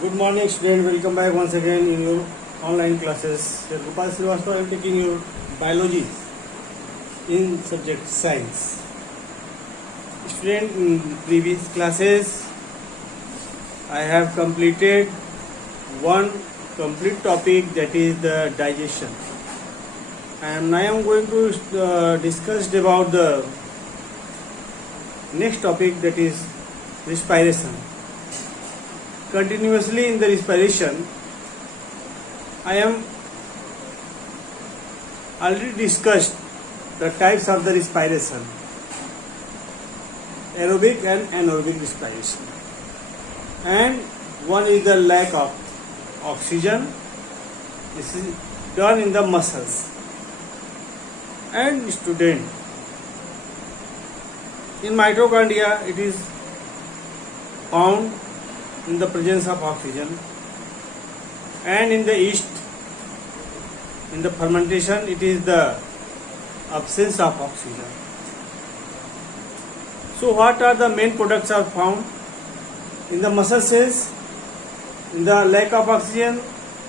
Good morning, student. Welcome back once again in your online classes. Here Gopal Srivastava. I am taking your biology in subject science. Student, in previous classes, I have completed one complete topic, that is the digestion, and now I am going to discuss about the next topic, that is respiration. Continuously in the respiration, I am already discussed the types of the respiration, aerobic and anaerobic respiration, and one is the lack of oxygen. This is done in the muscles. And student, in mitochondria it is found in the presence of oxygen, and in the yeast, in the fermentation, it is the absence of oxygen. So what are the main products are found in the muscle cells? In the lack of oxygen,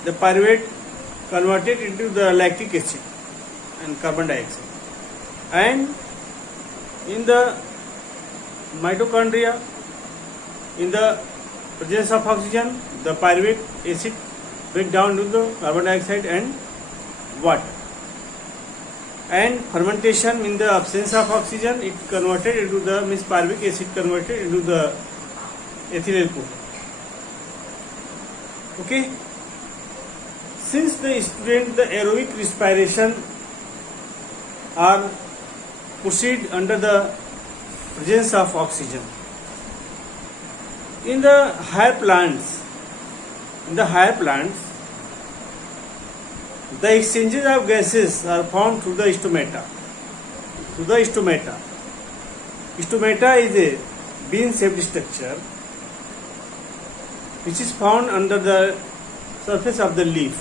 the pyruvate converted into the lactic acid and carbon dioxide, and in the mitochondria, in the presence of oxygen, the pyruvate acid break down to the carbon dioxide and water, and fermentation, in the absence of oxygen, it converted into the pyruvic acid converted into the ethyl alcohol. Okay, since the student, the aerobic respiration are proceed under the presence of oxygen. In the higher plants, the exchanges of gases are found through the stomata. Stomata is a bean-shaped structure which is found under the surface of the leaf,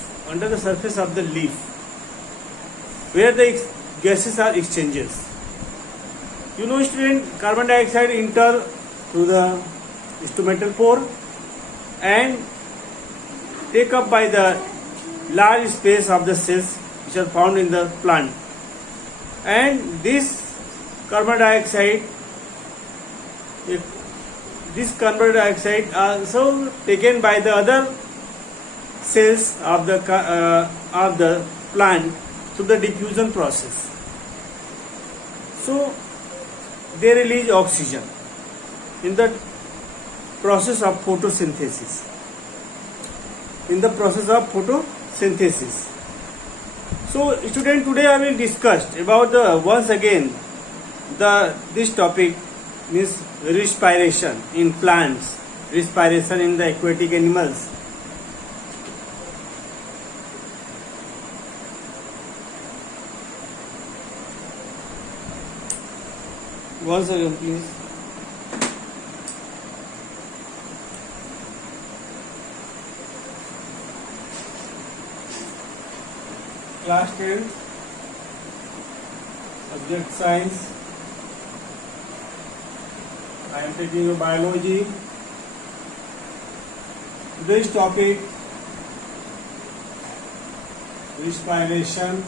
where the gases are exchanges. You know, student, carbon dioxide enter through the stomatal pore and take up by the large space of the cells which are found in the plant, and this carbon dioxide also taken by the other cells of the plant through the diffusion process. So they release oxygen in the process of photosynthesis. So student, today I will discuss about this topic, means respiration in plants, respiration in the aquatic animals. Once again, please. Class 10, subject science. I am taking your biology. Today's topic, respiration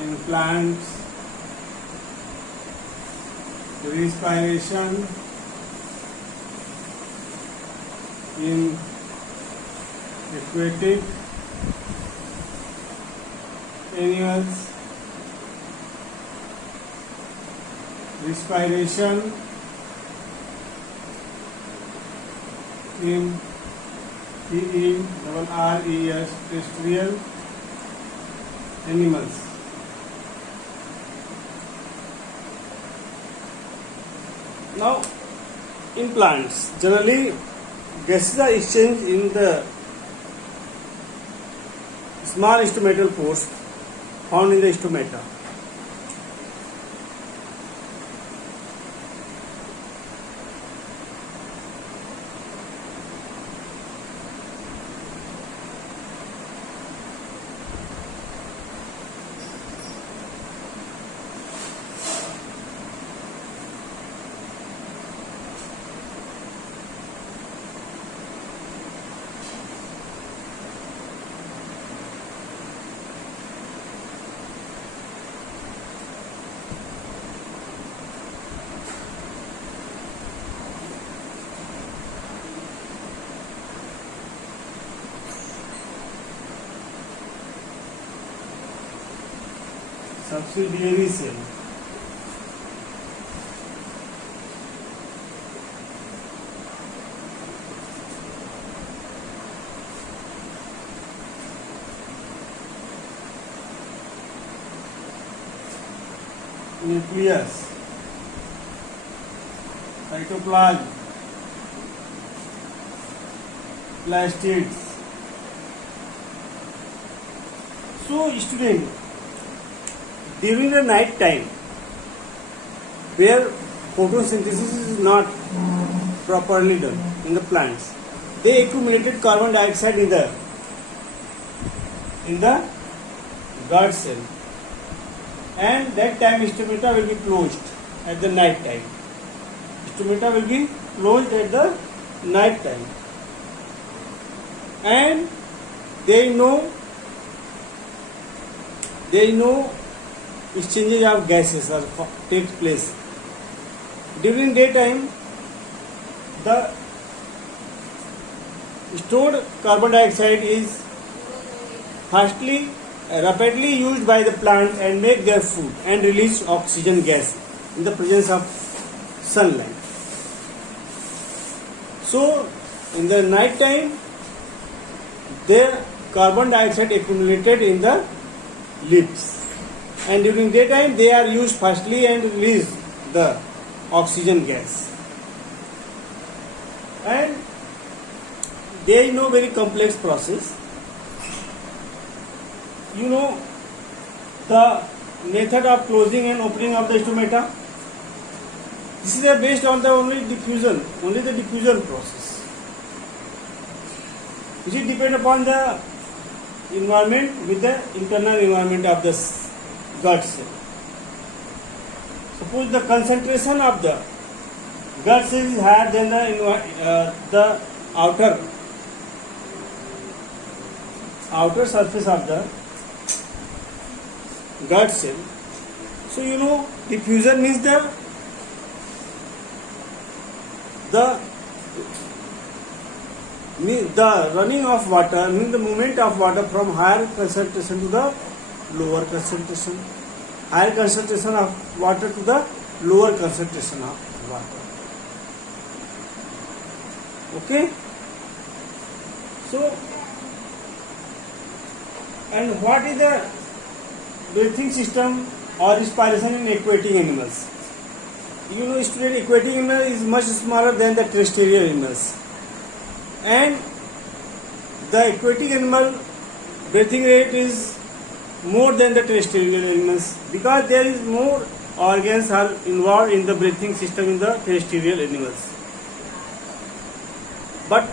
in plants, respiration in aquatic animals, respiration in TERRES, terrestrial animals. Now, in plants, generally gases are exchanged in the small stomatal pores found in the stomata. subsidiary cell. Nucleus, cytoplasm, plastids. So, student, during the night time, where photosynthesis is not properly done in the plants, they accumulated carbon dioxide in the guard cell, and that time stomata will be closed at the night time. Stomata will be closed at the night time, and they know exchanges of gases takes place. During daytime, the stored carbon dioxide is rapidly used by the plant and make their food and release oxygen gas in the presence of sunlight. So, in the night time, their carbon dioxide accumulated in the leaves, and during daytime they are used firstly and release the oxygen gas. And they know very complex process. You know the method of closing and opening of the stomata. This is based on only the diffusion process. Which is depend upon the environment with the internal environment of the gut cell. Suppose the concentration of the gut cell is higher than the outer surface of the gut cell. So you know diffusion means the running of water, means the movement of water from higher concentration to the lower concentration, higher concentration of water to the lower concentration of water. Okay? So, and what is the breathing system or respiration in aquatic animals? You know, student, aquatic animal is much smaller than the terrestrial animals. And the aquatic animal breathing rate is more than the terrestrial animals, because there is more organs are involved in the breathing system in the terrestrial animals. But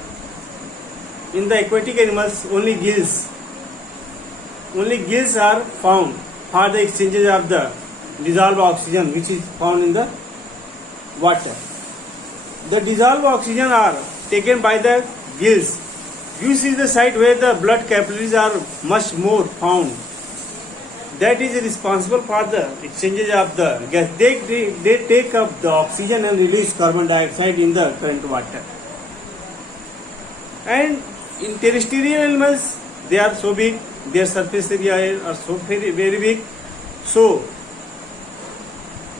in the aquatic animals, only gills are found for the exchanges of the dissolved oxygen which is found in the water. The dissolved oxygen are taken by the gills. Gills is the site where the blood capillaries are much more found. That is responsible for the exchanges of the gas. They take up the oxygen and release carbon dioxide in the current water. And in terrestrial animals, they are so big, their surface area are so very, very big, so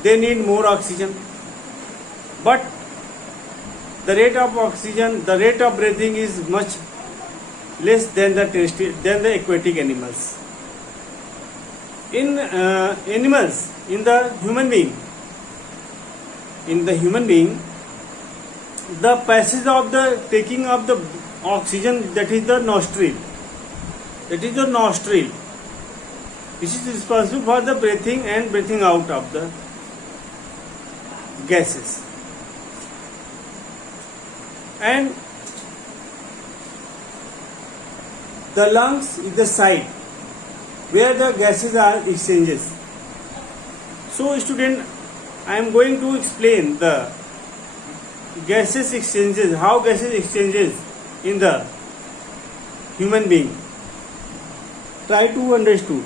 they need more oxygen. But the rate of breathing is much less than the aquatic animals. In animals, in the human being, the passage of the taking of the oxygen, that is the nostril, which is responsible for the breathing and breathing out of the gases. And the lungs is the site where the gases are exchanges. So student, I am going to explain the gases exchanges, how gases exchanges in the human being. Try to understand.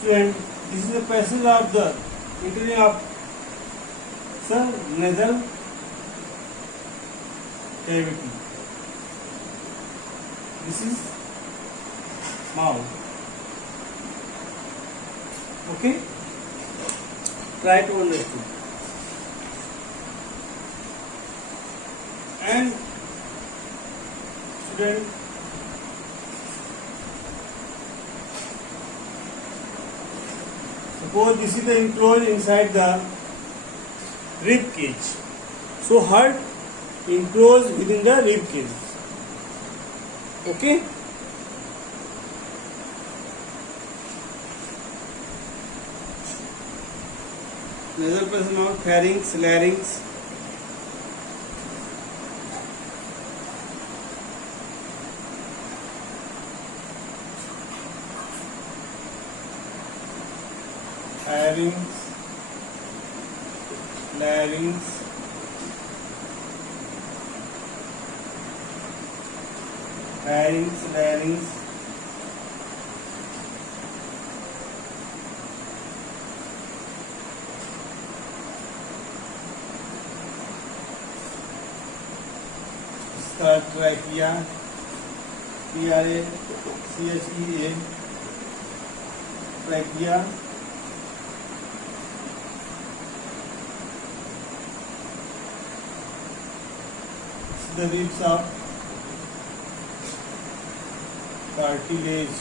Student, this is the passage of the entering of the nasal cavity. This is mouth. Okay? Try to understand. And student, suppose this is the enclosed inside the rib cage. So heart enclosed within the rib cage. Okay? Nasal passage of pharynx, larynx. Pharynx, larynx, pharynx, larynx, trachea, trachea, trachea. The ribs of cartilage.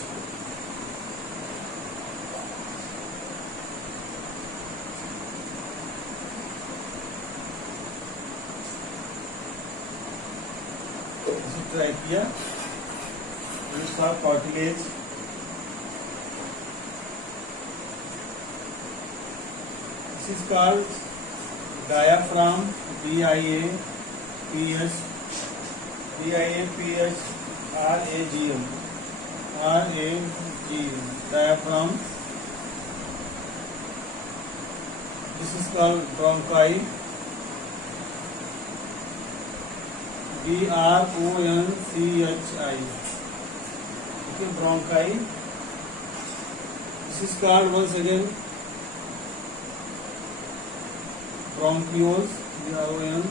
This is trachea. Ribs of cartilage. This is called diaphragm. DIAPH. DIAPH RAGM diaphragm. This is called bronchi. BRONCHI. Okay, bronchi. This is called once again bronchioles. BRONCHIOLE.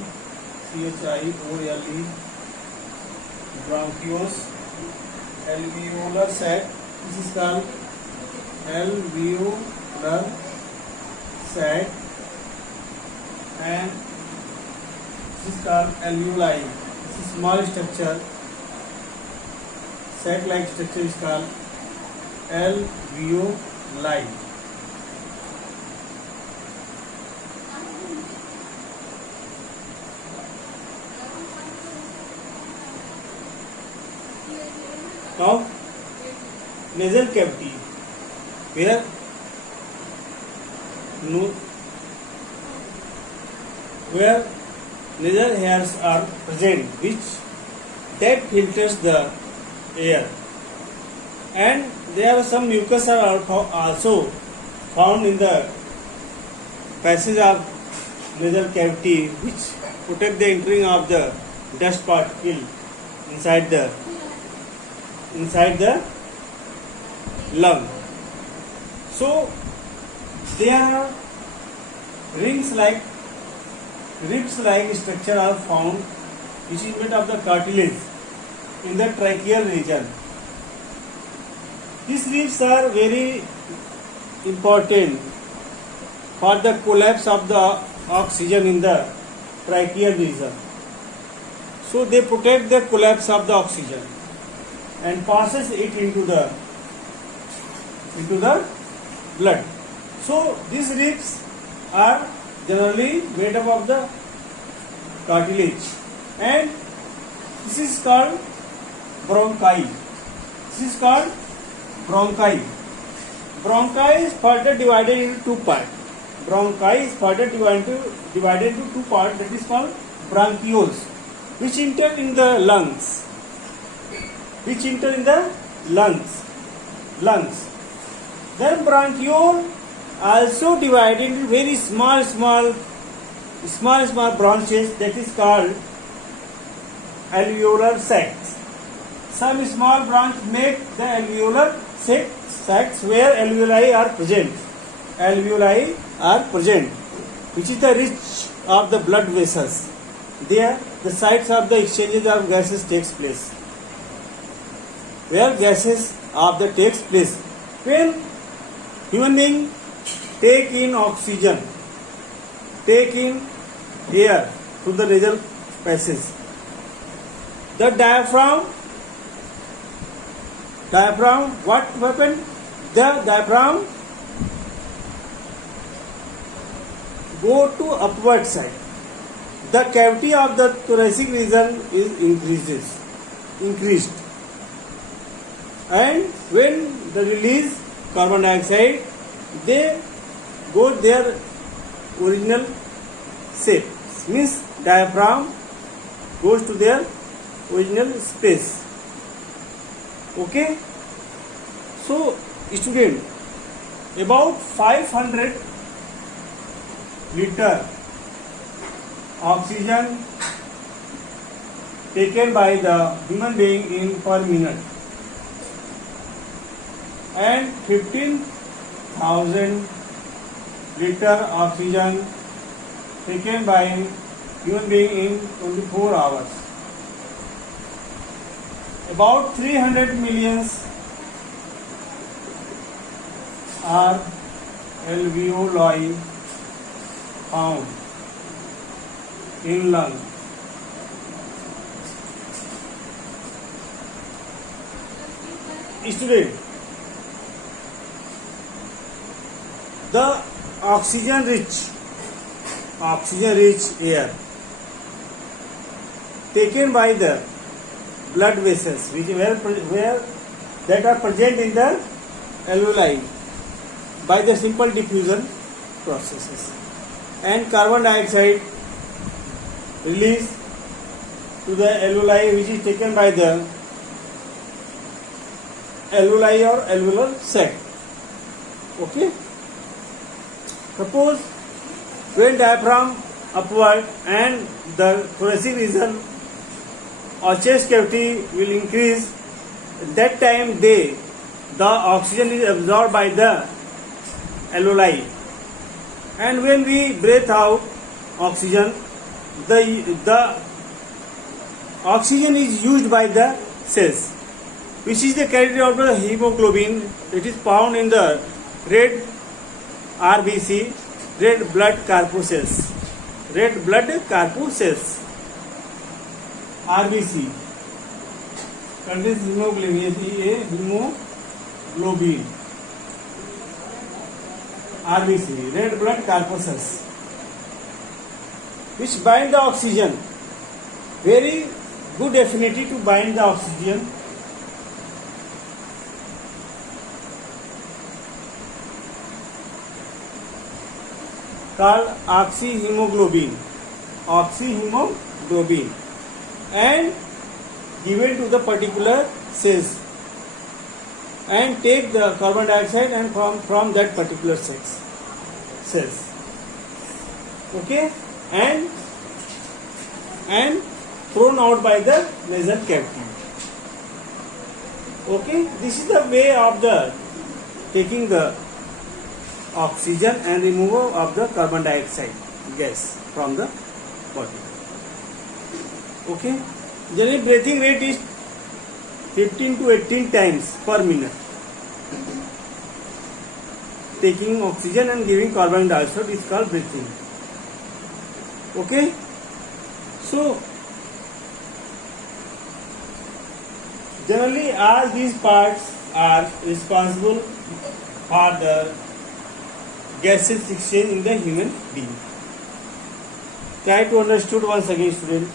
Bronchioles. Alveolar sac. This is called alveolar sac, and this is called alveoli. This is small structure. Sac-like structure is called alveoli. Now, nasal cavity, where nasal hairs are present, which that filters the air, and there are some mucus are also found in the passage of nasal cavity, which protect the entering of the dust particle inside the lung. So there are ribs like structure are found, which is made of the cartilage in the tracheal region. These ribs are very important for the collapse of the oxygen in the tracheal region. So they protect the collapse of the oxygen and passes it into the blood. So these ribs are generally made up of the cartilage, and this is called bronchi. Bronchi is further divided into two parts. That is called bronchioles, which enter in the lungs. Then bronchiole also divided into very small branches, that is called alveolar sacs. Some small branch make the alveolar sacs where alveoli are present. Alveoli are present, which is the reach of the blood vessels. There, the sites of the exchanges of gases takes place. Where gases of the takes place when human being take in oxygen, take in air through the nasal passage. The diaphragm, what happened? The diaphragm go to upward side. The cavity of the thoracic region is increased. And when the release carbon dioxide, they go their original shape. Means diaphragm goes to their original space. Okay? So, student, about 500 liter oxygen taken by the human being in per minute and 15,000 liter oxygen taken by human being in 24 hours. About 300 millions are alveoli found in lung. Student, the oxygen rich air taken by the blood vessels which where that are present in the alveoli by the simple diffusion processes, and carbon dioxide released to the alveoli which is taken by the alveoli or alveolar sac. Okay. Suppose when diaphragm upward and the thoracic region or chest cavity will increase, that time the oxygen is absorbed by the alveoli, and when we breathe out oxygen, the oxygen is used by the cells, which is the character of the hemoglobin. It is found in the red RBC, red blood corpuscles, RBC contains hemoglobin, RBC, red blood corpuscles, which bind the oxygen. Very good affinity to bind the oxygen. Called oxyhemoglobin, and given to the particular cells and take the carbon dioxide and from that particular cells. Okay, and thrown out by the nasal cavity. Okay, this is the way of the taking the oxygen and removal of the carbon dioxide gas from the body. Okay, generally breathing rate is 15 to 18 times per minute. Taking oxygen and giving carbon dioxide is called breathing. Okay, so generally all these parts are responsible for the gases exchange in the human being. Try to understood once again, student.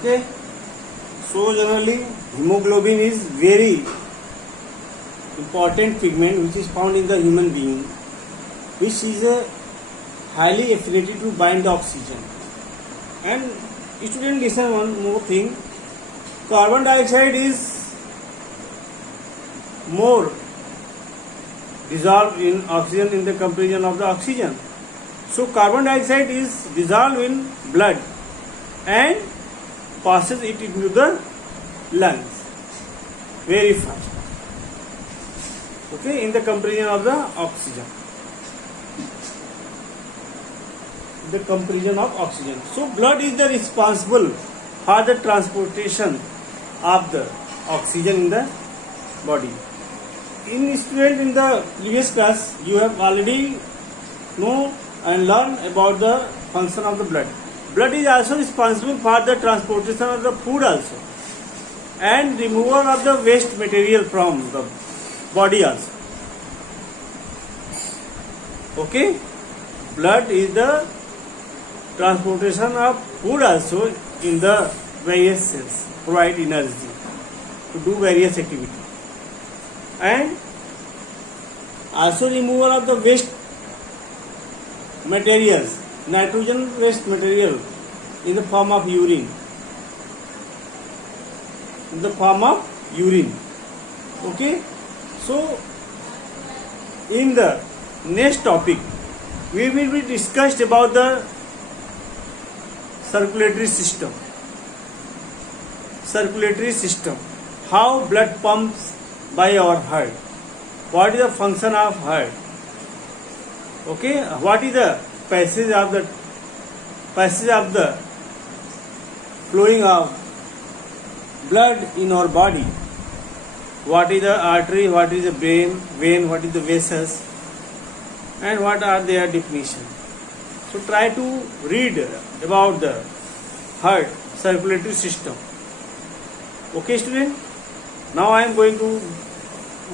Okay. So generally hemoglobin is very important pigment which is found in the human being, which is a highly affinity to bind the oxygen. And student, listen one more thing. Carbon dioxide is more dissolved in oxygen in the comparison of the oxygen. So carbon dioxide is dissolved in blood and passes it into the lungs very fast. Okay, in the comparison of the oxygen. The comparison of oxygen. So blood is the responsible for the transportation of the oxygen in the body. In student, in the previous class you have already know and learn about the function of the blood. Blood is also responsible for the transportation of the food also and removal of the waste material from the body also. Okay, blood is the transportation of food also in the various cells, provide energy to do various activities, and also removal of the waste materials, nitrogen waste material in the form of urine. In the form of urine. Okay. So in the next topic we will be discussed about the circulatory system. Circulatory system. How blood pumps by our heart. What is the function of heart? Okay. What is the passage of the flowing of blood in our body? What is the artery, what is the vein, what is the vessels, and what are their definition. So try to read about the heart circulatory system. Okay student, now I am going to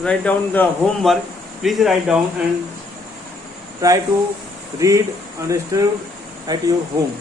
write down the homework. Please write down and try to read, understood at your home.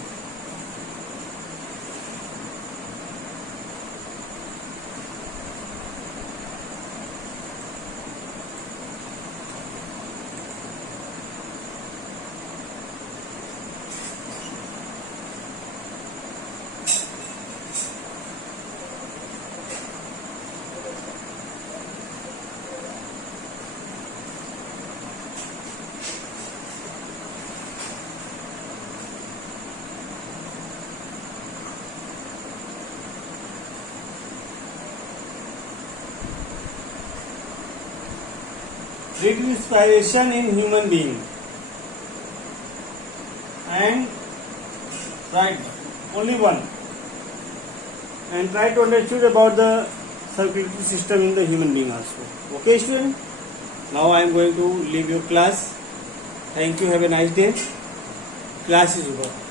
Rate respiration in human being and write only one and try to understand about the circulatory system in the human being also. Okay student, now I am going to leave your class. Thank you, have a nice day. Class is over.